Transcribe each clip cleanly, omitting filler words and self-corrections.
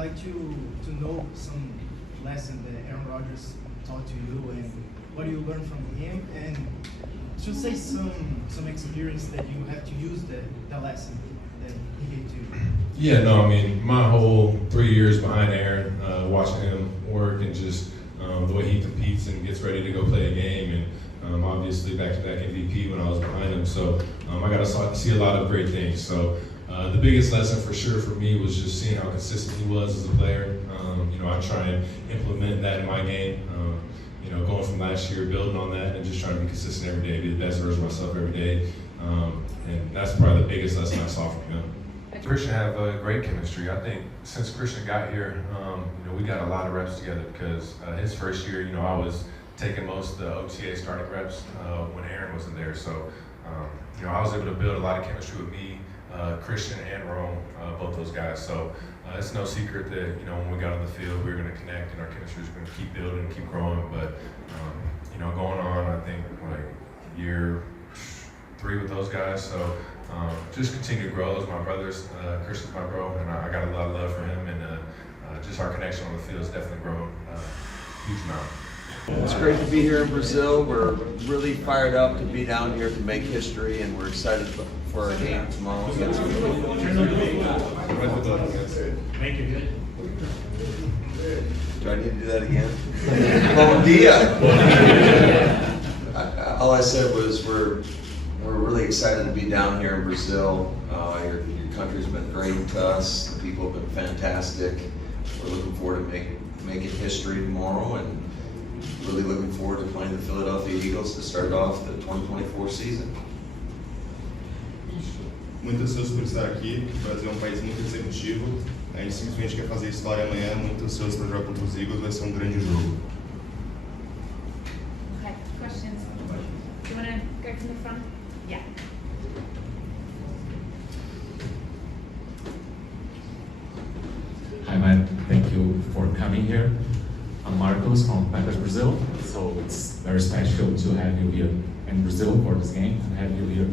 like to know some lesson that Aaron Rodgers taught to you and what you learned from him, and should say some experience that you have to use that lesson that he gave to you. Yeah, no, I mean, my whole 3 years behind Aaron, watching him work and just the way he competes and gets ready to go play a game, and obviously back-to-back MVP when I was behind him. So I got to see a lot of great things. So the biggest lesson for sure for me was just seeing how consistent he was as a player. I try and implement that in my game. Going from last year, building on that, and just trying to be consistent every day, be the best version of myself every day. And that's probably the biggest lesson I saw from him. Christian have a great chemistry. I think since Christian got here, we got a lot of reps together because his first year, I was taking most of the OTA starting reps when Aaron wasn't there. So, I was able to build a lot of chemistry with me, Christian and Rome, both those guys. So it's no secret that, when we got on the field, we were going to connect and our chemistry was going to keep building and keep growing. But, going on, I think, like year 3 with those guys. So just continue to grow. Those are my brothers. Christian's my bro, and I got a lot of love for him. And just our connection on the field has definitely grown a huge amount. It's great to be here in Brazil. We're really fired up to be down here to make history, and we're excited for our game tomorrow against Do I need to do that again? Bom dia. All I said was we're really excited to be down here in Brazil. Your country's been great to us. The people have been fantastic. We're looking forward to making history tomorrow, and really looking forward to playing the Philadelphia Eagles to start off the 2024 season. Muito ansioso por estar aqui. O Brasil é um país muito receptivo. A gente simplesmente quer fazer história amanhã. Muito ansioso para jogar contra os Eagles. Vai ser um grande jogo. Okay, questions? Do you want to go from the front? Yeah. Hi, Matt. Thank you for coming here. I'm Marcos from Packers Brazil, so it's very special to have you here in Brazil for this game and have you here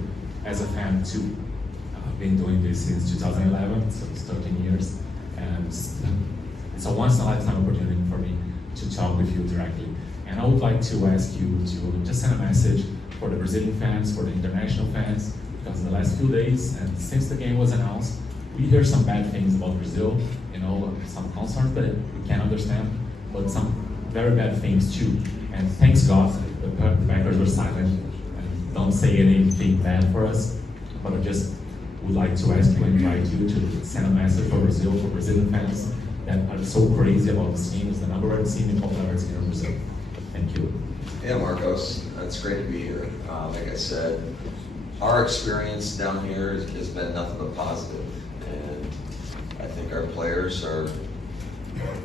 as a fan too. I've been doing this since 2011, so it's 13 years, and it's a once-in-a-lifetime opportunity for me to talk with you directly. And I would like to ask you to just send a message for the Brazilian fans, for the international fans, because in the last few days, and since the game was announced, we hear some bad things about Brazil, some concerns that we can understand, but some very bad things too. And thanks God, the Packers were silent and don't say anything bad for us. But I just would like to ask you and invite you to send a message for Brazil, for Brazilian fans that are so crazy about this team. It's the number one team in popularity in Brazil. Thank you. Yeah, Marcos, it's great to be here. Like I said, our experience down here has been nothing but positive. And I think our players are,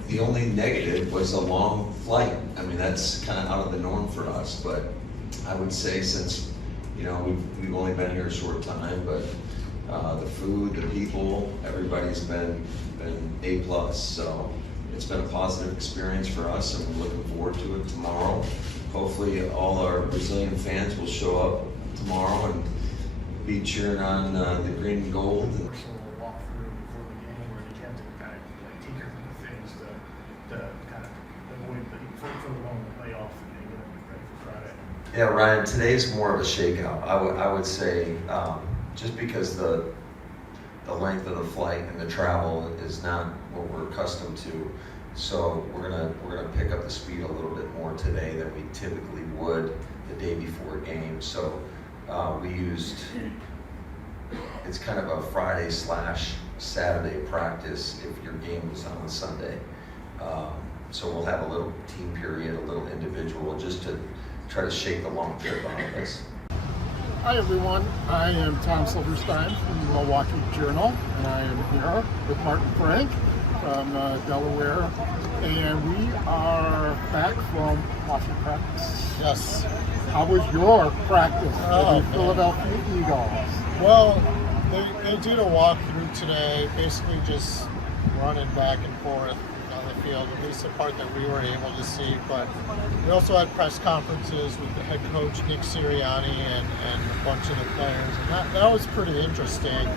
the only negative was a long flight. I mean, that's kind of out of the norm for us, but I would say since, we've only been here a short time, but the food, the people, everybody's been A+. So it's been a positive experience for us, and we're looking forward to it tomorrow. Hopefully all our Brazilian fans will show up tomorrow and be cheering on the green and gold. Walk through before the game where you can kind of tinker with things to kind of avoid for the long playoff and get ready for Friday. Yeah, Ryan, today's more of a shakeout. I would say just because the length of the flight and the travel is not what we're accustomed to. So we're gonna pick up the speed a little bit more today than we typically would the day before game. So we used, it's kind of a Friday/Saturday practice if your game was on a Sunday. So we'll have a little team period, a little individual, just to try to shake the long trip out of us. Hi everyone, I am Tom Silverstein from the Milwaukee Journal, and I am here with Martin Frank from Delaware, and we are back from watching practice. Yes. How was your practice with the Philadelphia Eagles? Well, they did a walkthrough today, basically just running back and forth on the field, at least the part that we were able to see. But we also had press conferences with the head coach, Nick Sirianni, and a bunch of the players. And that was pretty interesting.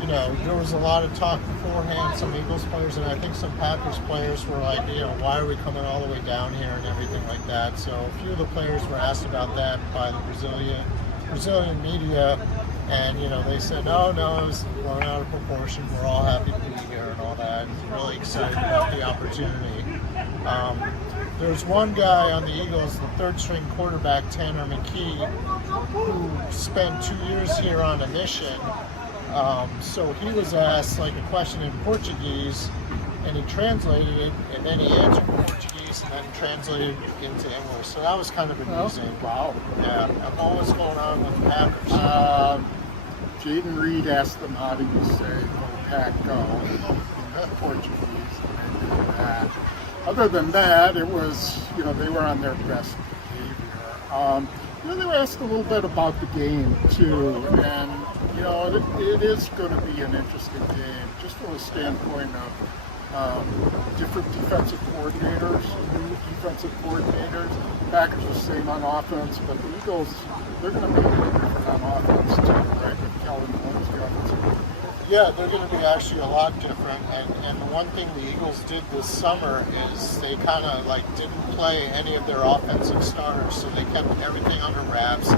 you know, there was a lot of talk beforehand, some Eagles players, and I think some Packers players were like, you know, why are we coming all the way down here and everything like that. So a few of the players were asked about that by the Brazilian media, and, you know, they said, no, it was blown out of proportion. We're all happy to be here and all that, and really excited about the opportunity. There's one guy on the Eagles, the third-string quarterback, Tanner McKee, who spent 2 years here on a mission. So he was asked like a question in Portuguese, and he translated it, and then he answered in Portuguese, and then translated it into English. So that was kind of amusing. Oh, wow. Yeah. And what's going on with the Packers? Jaden Reed asked them how do you say "Go Pack Go" in Portuguese. And they did that. Other than that, it was, you know, they were on their best behavior. You know, they were asked a little bit about the game too, and you know, it is going to be an interesting game, just from the standpoint of different defensive coordinators, new defensive coordinators. Packers are the same on offense, but the Eagles, they're going to be different on offense too, right? With Kellen Moore's the offensive coordinator. Yeah, they're going to be actually a lot different. And the one thing the Eagles did this summer is they kind of like didn't play any of their offensive starters, so they kept everything under wraps.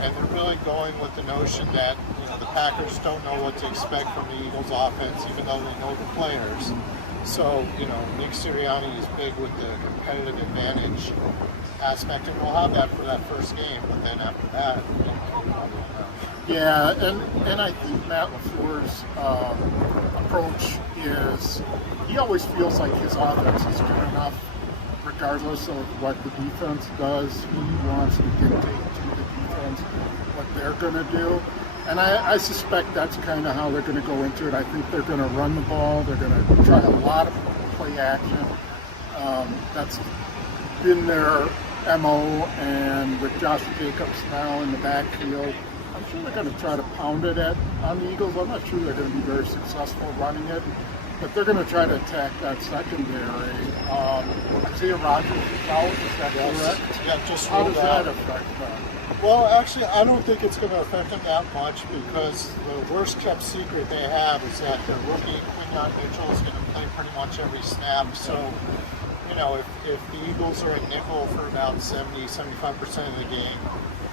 And they're really going with the notion that, you know, the Packers don't know what to expect from the Eagles offense, even though they know the players. So, you know, Nick Sirianni is big with the competitive advantage aspect, and we'll have that for that first game. But then after that, yeah, and I think Matt LeFleur's approach is he always feels like his offense is good enough, regardless of what the defense does. He wants to dictate to the defense what they're going to do. And I suspect that's kind of how they're going to go into it. I think they're going to run the ball. They're going to try a lot of play action. That's been their MO, and with Josh Jacobs now in the backfield, I'm sure they're going to try to pound it on the Eagles. I'm not sure they're going to be very successful running it, but they're going to try to attack that secondary. Isaiah Rodgers is out, is that correct? Yeah, just how does rolled out. that affect them? Well, actually, I don't think it's going to affect them that much, because the worst kept secret they have is that their rookie Quinyon Mitchell is going to play pretty much every snap. So, you know, if the Eagles are in nickel for about 70-75% of the game,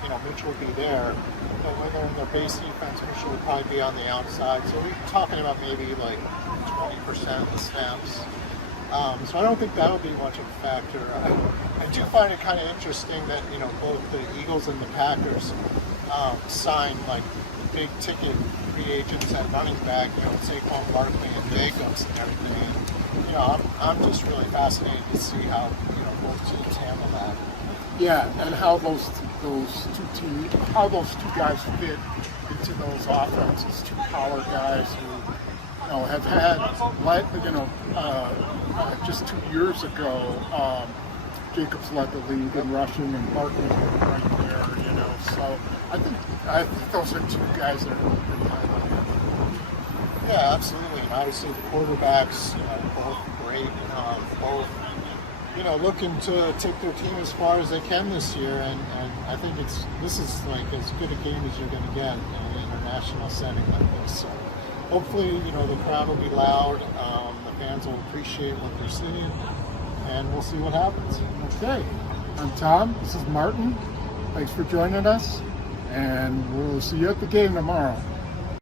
you know, Mitchell will be there. But when they're in their base defense, Mitchell will probably be on the outside. So we're talking about maybe like 20% of the snaps. So I don't think that'll be much of a factor. I do find it kind of interesting that, you know, both the Eagles and the Packers signed like big ticket free agents at running back, you know, Saquon Barkley and Jacobs and everything. And, you know, I'm just really fascinated to see how, you know, both teams handle that. Yeah, and how those two guys fit into those offenses. Two power guys who, you know, have had, you know, just 2 years ago, Jacobs led the league in rushing, and Barkley was right there, you know. So I think those are two guys that are pretty high. Yeah, absolutely. And obviously the quarterbacks, you know, both great, both, you know, looking to take their team as far as they can this year, and I think this is like as good a game as you're going to get in an international setting like this. So hopefully, you know, the crowd will be loud, the fans will appreciate what they're seeing, and we'll see what happens. Okay, I'm Tom. This is Martin. Thanks for joining us, and we'll see you at the game tomorrow.